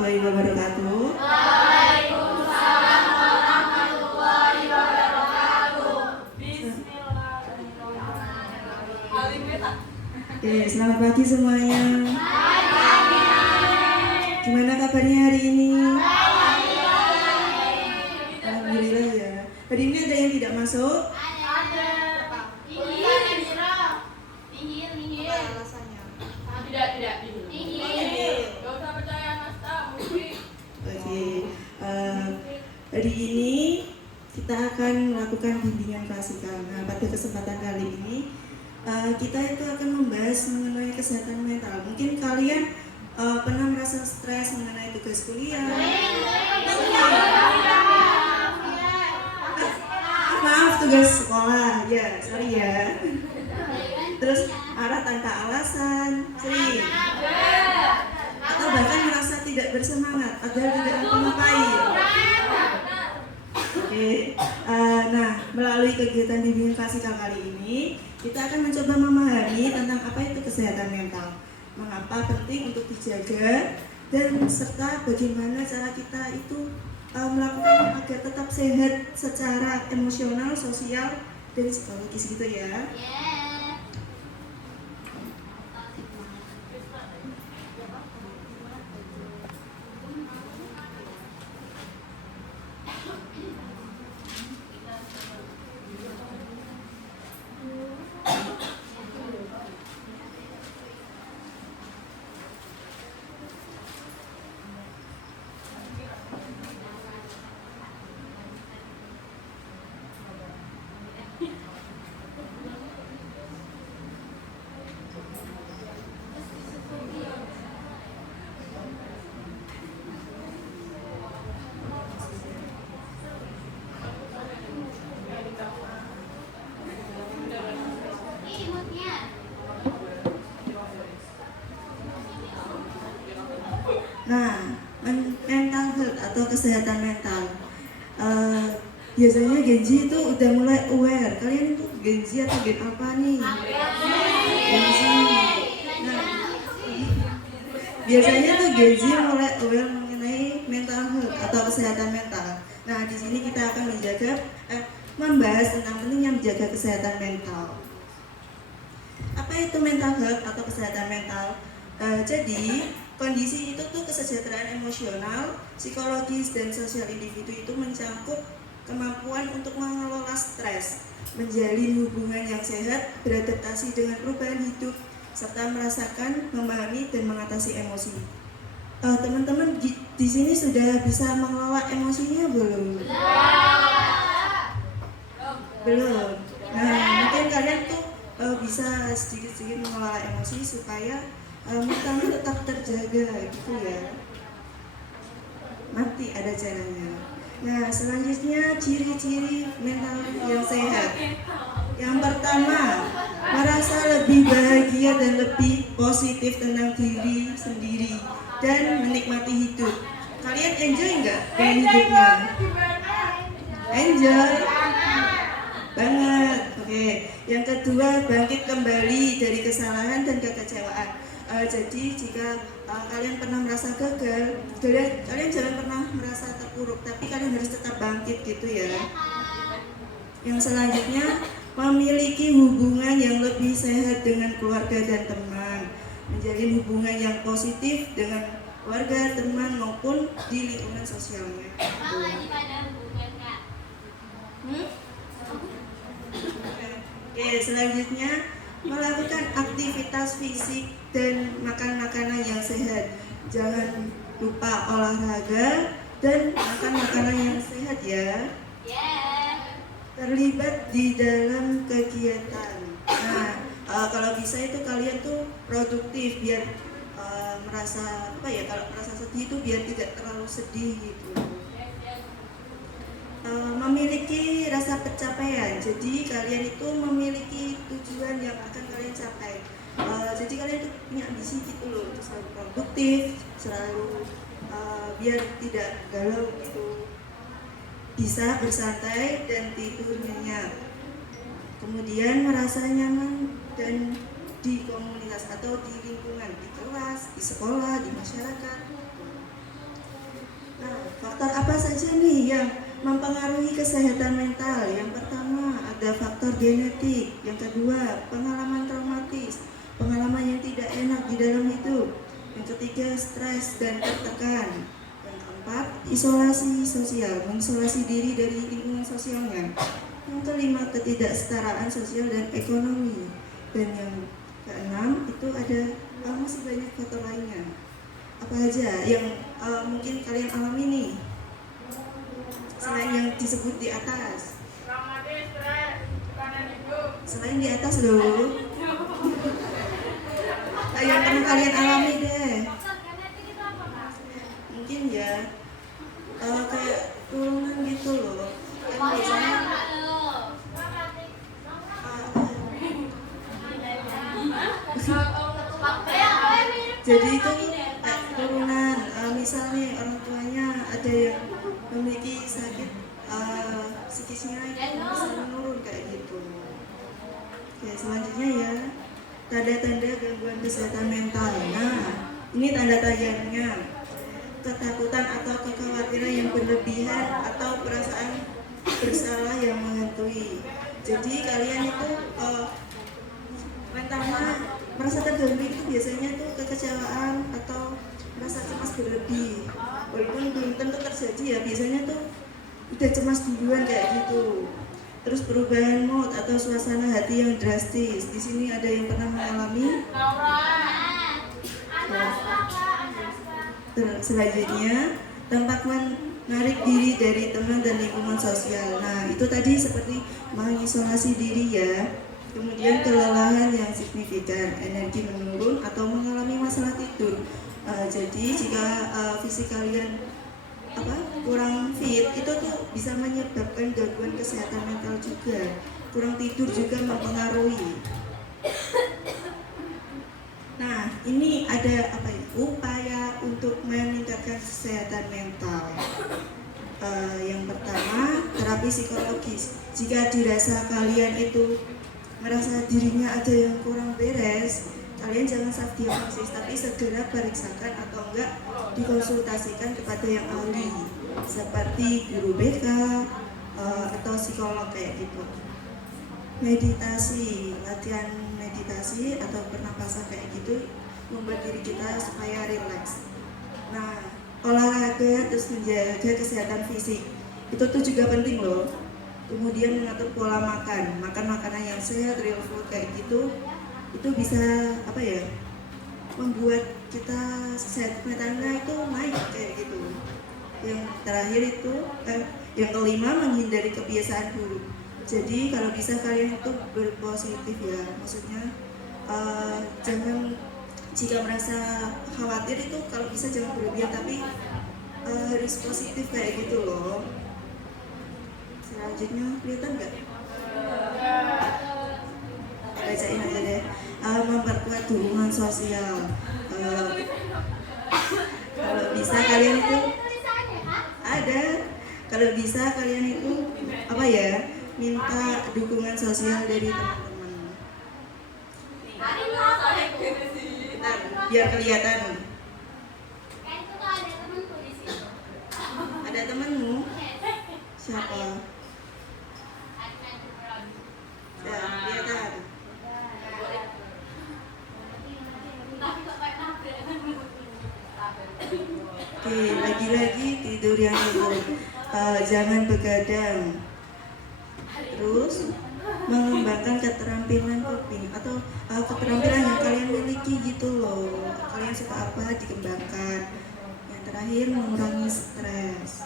warahmatullahi wabarakatuh. Waalaikumsalam warahmatullahi wabarakatuh. Bismillahirrahmanirrahim. Oke, selamat pagi semuanya. Pagi. Gimana kabarnya hari ini? Baik. Alhamdulillah ya. Hari ini ada yang tidak masuk? Ada. Ingin. Alasannya? Tidak. Ingin. Gak usah percaya Mas Tamu. Oke. Hari ini kita akan melakukan bimbingan klasikal. Nah, pada kesempatan kali ini kita itu akan membahas mengenai kesehatan mental. Mungkin kalian pernah merasa stres mengenai tugas kuliah. Maaf, tugas sekolah. Ya, sorry ya. Terus marah tanpa alasan, sering. Atau bahkan merasa tidak bersemangat, padahal tidak ngapa-ngapain. Oke, nah melalui kegiatan bimbingan klasikal kali ini kita akan mencoba memahami tentang apa itu kesehatan mental, mengapa penting untuk dijaga, dan serta bagaimana cara kita itu melakukan agar tetap sehat secara emosional, sosial, dan psikologis gitu ya. Nah, mental health atau kesehatan mental. Biasanya Gen Z itu udah mulai aware. Kalian itu Gen Z atau Gen apa nih? Gen Z. Nah, biasanya tuh Gen Z mulai aware mengenai mental health atau kesehatan mental. Nah, di sini kita akan membahas tentang pentingnya menjaga kesehatan mental. Apa itu mental health atau kesehatan mental? Jadi kondisi itu tuh kesejahteraan emosional, psikologis, dan sosial individu itu mencakup kemampuan untuk mengelola stres, menjalin hubungan yang sehat, beradaptasi dengan perubahan hidup, serta merasakan, memahami, dan mengatasi emosi. Teman-teman di sini sudah bisa mengelola emosinya belum? Belum. Nah, mungkin kalian tuh bisa sedikit-sedikit mengelola emosi supaya mentalnya tetap terjaga gitu ya. Nanti ada caranya. Nah, selanjutnya ciri-ciri mental yang sehat. Yang pertama, merasa lebih bahagia dan lebih positif tentang diri sendiri dan menikmati hidup. Kalian enjoy nggak dengan hidupnya? Enjoy banget. Oke. Yang kedua, bangkit kembali dari kesalahan dan kekecewaan. Jadi jika kalian pernah merasa gagal, kalian jangan pernah merasa terpuruk, tapi kalian harus tetap bangkit gitu ya. Yang selanjutnya, memiliki hubungan yang lebih sehat dengan keluarga dan teman, menjalin hubungan yang positif dengan keluarga, teman maupun di lingkungan sosialnya. Oke, selanjutnya melakukan aktivitas fisik dan makan makanan yang sehat. Jangan lupa olahraga dan makan makanan yang sehat ya. Terlibat di dalam kegiatan. Nah, kalau bisa itu kalian tuh produktif biar merasa apa ya? Kalau merasa sedih itu biar tidak terlalu sedih gitu. Memiliki rasa pencapaian. Jadi kalian itu memiliki tujuan yang akan kalian capai. Jadi kalian itu punya ambisi gitu loh, untuk selalu produktif, selalu biar tidak galau gitu. Bisa bersantai dan tidur nyenyak. Kemudian merasa nyaman dan di komunitas atau di lingkungan, di kelas, di sekolah, di masyarakat. saja nih yang mempengaruhi kesehatan mental? Yang pertama ada faktor genetik, yang kedua pengalaman traumatis, pengalaman yang tidak enak di dalam hidup, yang ketiga stres dan tertekan, yang keempat isolasi sosial, mengisolasi diri dari lingkungan sosialnya, yang kelima ketidaksetaraan sosial dan ekonomi, dan yang keenam itu ada masih banyak faktor lainnya. Apa aja yang mungkin kalian alami nih selain yang disebut di atas? Traumatis, stres, tekanan hidup. Selain di atas loh, yang pernah kalian alami deh. Mungkin ya kayak turunan gitu loh. Yang biasanya jadi itu kayak turunan. Misalnya orang tuanya ada yang memiliki sakit psikisnya itu bisa menurun kayak gitu. Oke, selanjutnya ya tanda-tanda gangguan kesehatan mental. Nah, ini tanda-tandanya: ketakutan atau kekhawatiran yang berlebihan atau perasaan bersalah yang menghantui. Jadi kalian itu mentalnya merasa terganggu itu biasanya tuh kekecewaan atau merasa cemas berlebih. Walaupun belum tentu terjadi ya, biasanya tuh udah cemas duluan kayak gitu. Terus perubahan mood atau suasana hati yang drastis. Di sini ada yang pernah mengalami? Selanjutnya, tampak menarik diri dari teman dan lingkungan sosial. Nah, itu tadi seperti mengisolasi diri ya. Kemudian kelelahan yang signifikan, energi menurun atau mengalami masalah tidur. Jadi jika fisik kalian kurang fit, itu tuh bisa menyebabkan gangguan kesehatan mental juga. Kurang tidur juga mempengaruhi. Nah, ini ada upaya untuk meningkatkan kesehatan mental. Yang pertama, terapi psikologis. Jika dirasa kalian itu merasa dirinya ada yang kurang beres, kalian jangan self-diagnosis, tapi segera periksakan atau enggak dikonsultasikan kepada yang ahli seperti guru BK atau psikolog kayak gitu. Meditasi, latihan meditasi atau pernapasan kayak gitu membuat diri kita supaya rileks. Nah, olahraga terus menjaga kesehatan fisik itu tuh juga penting loh. Kemudian mengatur pola makan makanan yang sehat, real food kayak gitu, itu bisa membuat kita sehat mentalnya itu naik kayak gitu. Yang terakhir itu yang kelima, menghindari kebiasaan buruk. Jadi kalau bisa kalian itu berpositif ya, maksudnya jangan, jika merasa khawatir itu kalau bisa jangan berlebihan, tapi harus positif kayak gitu loh. Selanjutnya kelihatan nggak? Bacain aja deh. Memperkuat hubungan sosial. Kalau bisa kalian itu ada. Kalau bisa kalian itu minta dukungan sosial dari teman-teman. Bentar, biar kelihatan. Ada temanmu? Siapa? Ya, kelihatan. Oke, lagi-lagi tidur yang cukup. Jangan begadang. Terus mengembangkan keterampilan coping atau keterampilan yang kalian miliki gitu loh. Kalian suka apa dikembangkan. Yang terakhir, mengurangi stres.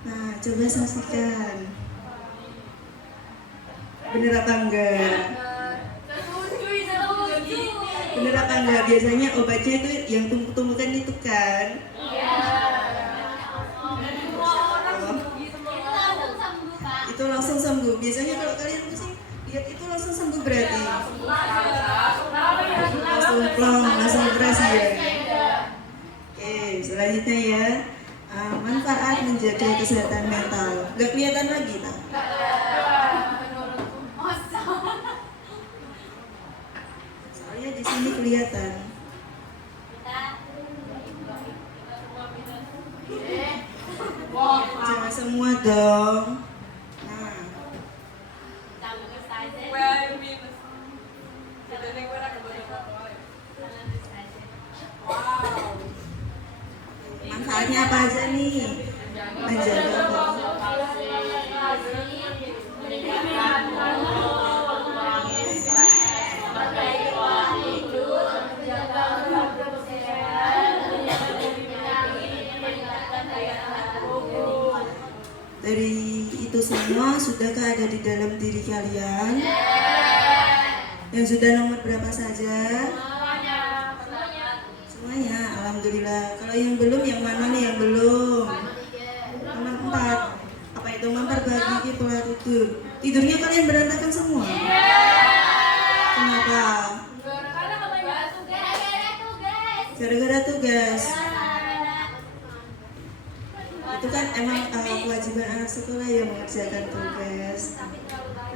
Nah, coba saksikan. Bener apa enggak? Bener apa enggak? Biasanya obatnya itu yang tumpuk-tumpukan itu kan? Itu langsung sembuh. Biasanya kalau kalian pusing, diet itu langsung sembuh berarti. Langsung plong, langsung operasi ya. Oke, selanjutnya ya. Manfaat menjaga kesehatan mental. Gak kelihatan lagi tak? Soalnya di sini kelihatan. semua dong. Nah, manfaatnya apa aja nih? Menjaga dari itu semua, sudahkah ada di dalam diri kalian? Yang sudah nomor berapa saja? Semuanya, alhamdulillah. Kalau yang belum, yang mana nih yang belum? Nomor 4. Apa itu? Memperbaiki pola tidur. Tidurnya kalian berantakan semua? Kenapa? Gara-gara tugas. Itu kan emang kewajiban anak sekolah yang mengerjakan tugas.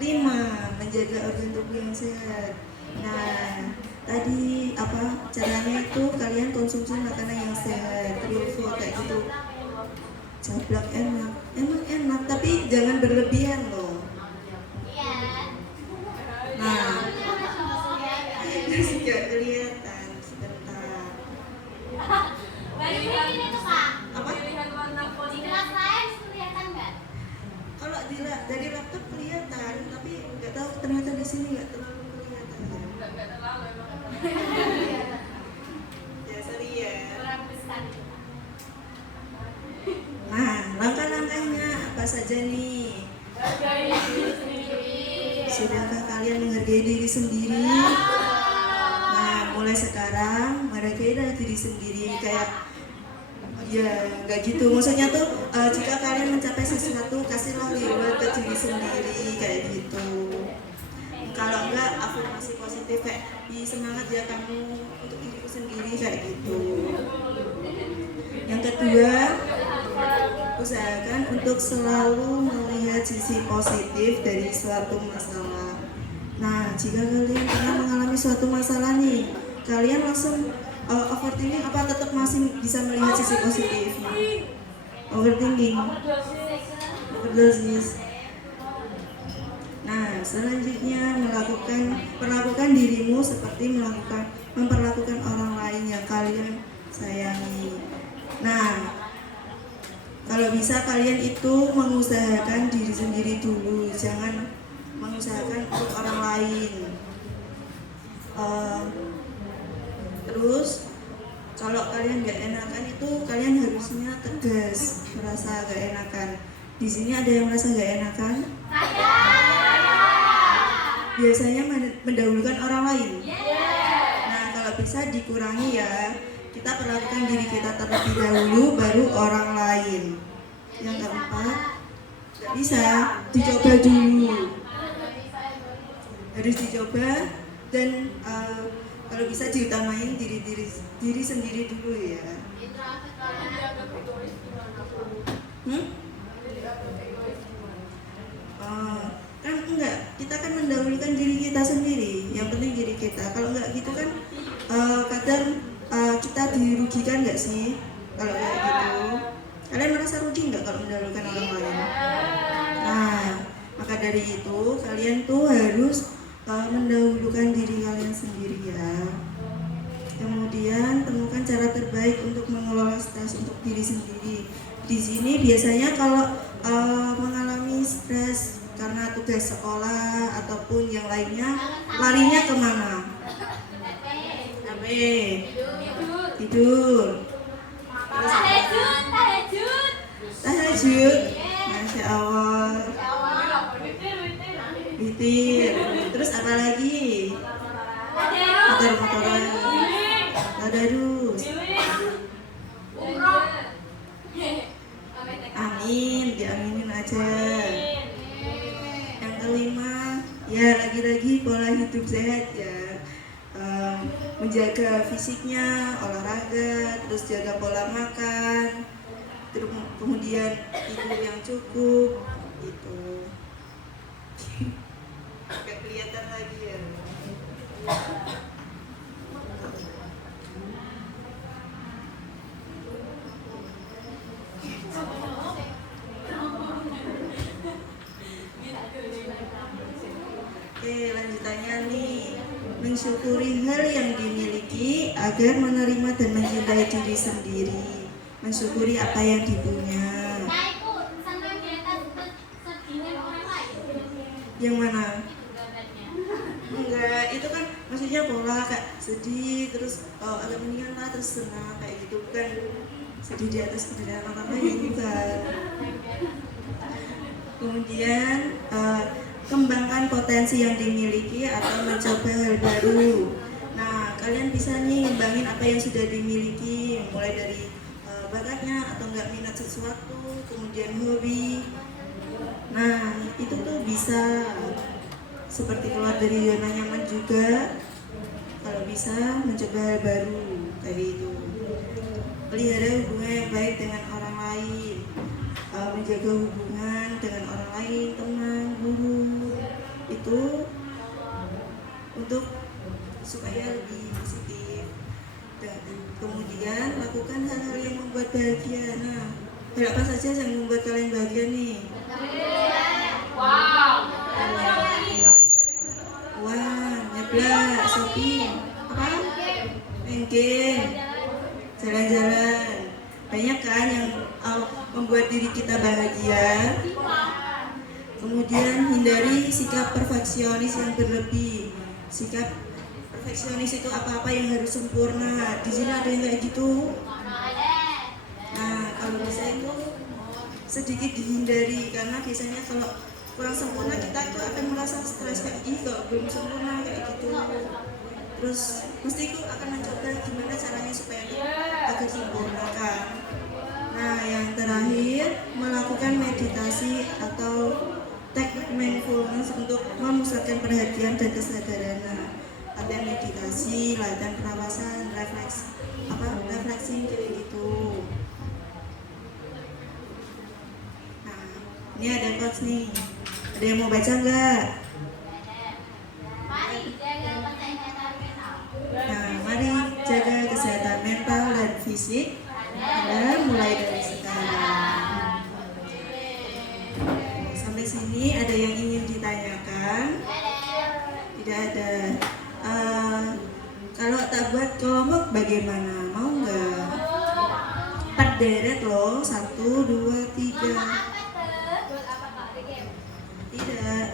5. Menjaga organ tubuh yang sehat. Nah, tadi apa caranya itu kalian konsumsi makanan yang sehat, real food kayak gitu. Jablak enak, emang enak, tapi jangan berlebihan loh. Nah, nggak kelihatan sebentar. Apa? Kalau dari laptop kelihatan, tapi nggak tahu ternyata di sini nggak terlalu kelihatan. Ya sorry ya. Nah, langkah-langkahnya apa saja nih? Sudahkah kalian menghargai diri sendiri? Nah, mulai sekarang menghargai diri sendiri kayak ya nggak gitu. Maksudnya tuh jika kalian mencapai sesuatu kasihlah reward ke diri sendiri kayak gitu. Kalau enggak afirmasi positif kayak semangat ya kamu untuk diriku sendiri kayak gitu. Yang kedua, usahakan untuk selalu melihat sisi positif dari suatu masalah. Nah, jika kalian pernah mengalami suatu masalah nih, kalian langsung overthinking apa tetap masih bisa melihat sisi positifnya? Overthinking, overdosis. Nah, selanjutnya perlakukan dirimu seperti memperlakukan orang lain yang kalian sayangi. Nah, kalau bisa kalian itu mengusahakan diri sendiri dulu, jangan mengusahakan untuk orang lain. Terus kalau kalian gak enakan itu kalian harusnya tegas, merasa gak enakan. Di sini ada yang merasa gak enakan? Biasanya mendahulukan orang lain. Nah, kalau bisa dikurangi ya. Kita perlakukan diri kita terlebih dahulu, baru orang lain. Yang keempat, gak bisa, dicoba dulu. Harus dicoba dan kalau bisa diutamain diri sendiri dulu ya. Kan enggak, kita kan mendahulukan diri kita sendiri. Yang penting diri kita. Kalau enggak gitu kan kadang kita dirugikan nggak sih kalau kayak gitu? Kalian merasa rugi nggak kalau mendahulukan orang lain? Nah, maka dari itu kalian tuh harus mendahulukan diri kalian sendiri ya. Kemudian temukan cara terbaik untuk mengelola stres untuk diri sendiri. Di sini biasanya kalau mengalami stres karena tugas sekolah ataupun yang lainnya, larinya kemana? Tidur. Tahajud. Masya Allah. Witir. Terus apa lagi? Motor-motoran. Tadarus. Amin, diaminin aja. Yang kelima, ya lagi-lagi pola hidup sehat ya. Menjaga fisiknya, olahraga, terus jaga pola makan, terus kemudian tidur yang cukup, gitu. Gak kelihatan lagi ya. mensyukuri hal yang dimiliki agar menerima dan mencintai diri sendiri, mensyukuri apa yang dipunya. Yang mana? Enggak, itu kan maksudnya pola kayak sedih terus agak mendingan lah terus senang kayak gitu, bukan sedih di atas penderitaan orang lain, bukan. Kemudian kembangkan potensi yang dimiliki atau mencoba hal baru. Nah, kalian bisa nih ngembangin apa yang sudah dimiliki, mulai dari bakatnya atau nggak minat sesuatu, kemudian hobi. Nah, itu tuh bisa seperti keluar dari zona nyaman juga. Kalau bisa mencoba hal baru kayak gitu. Pelihara hubungan yang baik dengan orang lain, menjaga hubungan dengan orang lain, teman, guru, itu untuk supaya lebih positif. Dan kemudian lakukan hal-hal yang membuat bahagia. Nah, hal apa saja yang membuat kalian bahagia nih? Wow. Wah, nyeblak, shopping, apa? Main game, jalan-jalan. Banyak kan yang membuat diri kita bahagia. Kemudian hindari sikap perfeksionis yang berlebih. Sikap perfeksionis itu apa-apa yang harus sempurna. Di sini ada yang kayak gitu. Nah, kalau bisa itu sedikit dihindari, karena biasanya kalau kurang sempurna kita itu akan merasa stres kayak kok belum sempurna kayak gitu. Terus mesti itu akan mencoba gimana caranya supaya agar sempurna kan. Nah, yang terakhir melakukan meditasi atau teknik mindfulness untuk memusatkan perhatian dan kesadaran. Nah, latihan meditasi, latihan pernapasan, refleksi kayak gitu. Nah, ini ada quotes nih. Ada yang mau baca nggak? Nah, mari jaga kesehatan mental dan fisik. Anda mulai dari sekarang. Sampai sini ada yang ingin ditanyakan? Tidak ada. Kalau tak buat kelompok bagaimana? Mau nggak? Berderet loh, 1, 2, 3. Tidak.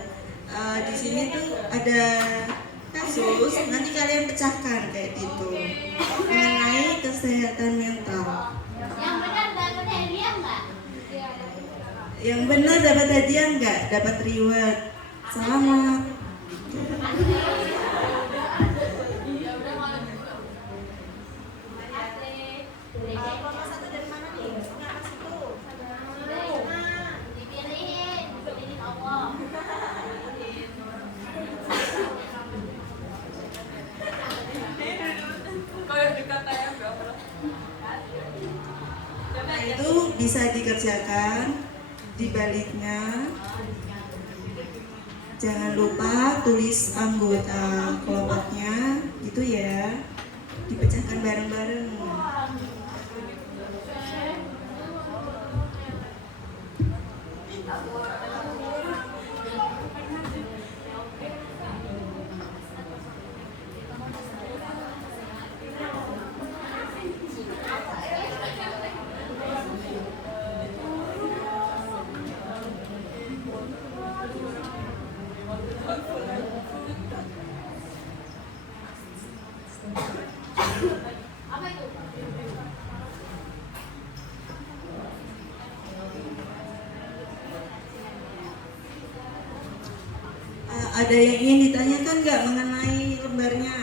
Di sini tuh ada kasus, nanti kalian pecahkan kayak gitu mengenai kesehatan mental. Yang benar dapat hadiah nggak? Dapat reward. Selamat. Nah, itu bisa dikerjakan. Di baliknya jangan lupa tulis anggota kelompoknya gitu ya, dipecahkan bareng-bareng. Ada yang ingin ditanyakan nggak mengenai lembarnya?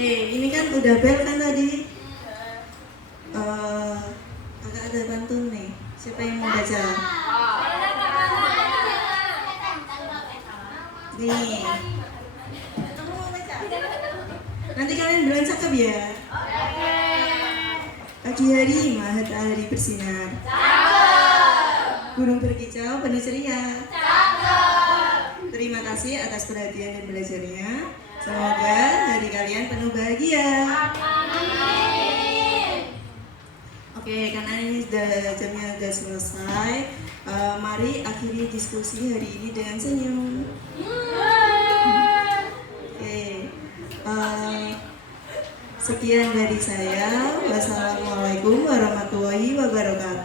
Ini kan udah bel kan tadi. Kakak ada pantun nih. Siapa yang mau baca? Nih. Nanti kalian bilang cakep ya. Pagi hari matahari bersinar. Gunung berkicau penuh ceria. Terima kasih atas perhatian dan belajarnya. Semoga hari kalian penuh bahagia. Oke, karena ini jamnya sudah selesai, mari akhiri diskusi hari ini dengan senyum. Oke, sekian dari saya. Wassalamualaikum warahmatullahi wabarakatuh.